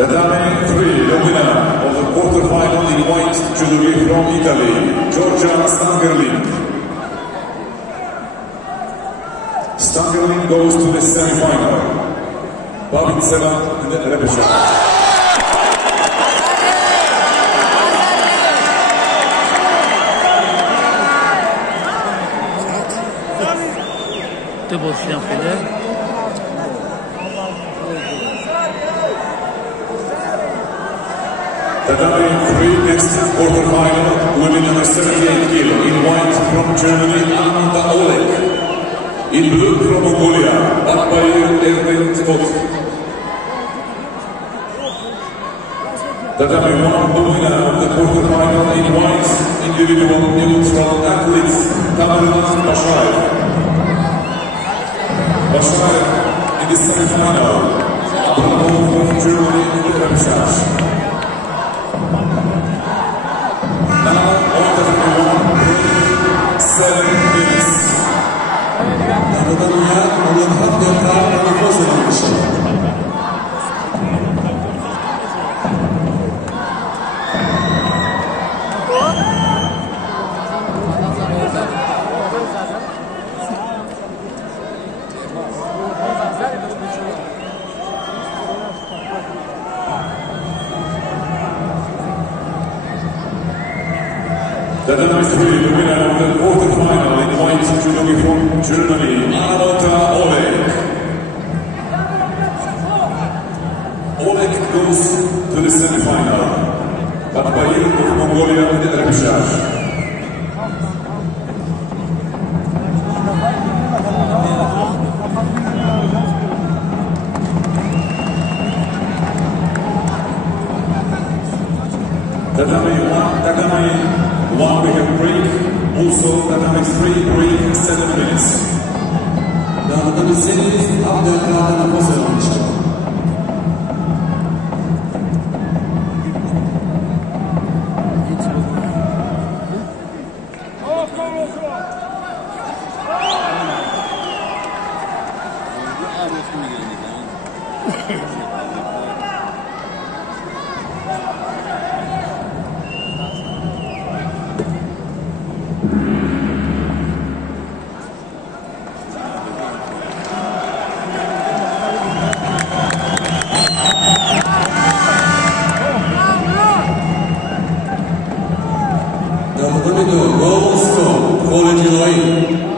Tatame 3, the winner of the quarterfinal in white jewelry from Italy, Giorgia Stangerling. Stangerling goes to the semi-final. Babitseva in the repechage. Deux bossés en finale. Tatame 3 next quarterfinal, women under 78 kilo. In white from Germany, Amanda Oleg. In blue from Mongolia, Akbayir Erdentkot. Tatame 1, the winner of the quarterfinal in white individual neutral athletes, Tamerlan Bashaev. Bashaev in the semi-final, Abramov of Germany in the repechage. Now, on to the 7 minutes. Tatame 3, the winner of the quarterfinal in white judogi from Germany, Amanda Oleg. Oleg goes to the semi-final, but Bayir of Mongolia in the repechage. Tatame 1 we have break, also Tatame 3 break 7 minutes. Tatame 7 avdiyatlardan nefes almıştı. 畳とゴールスト、攻撃のいい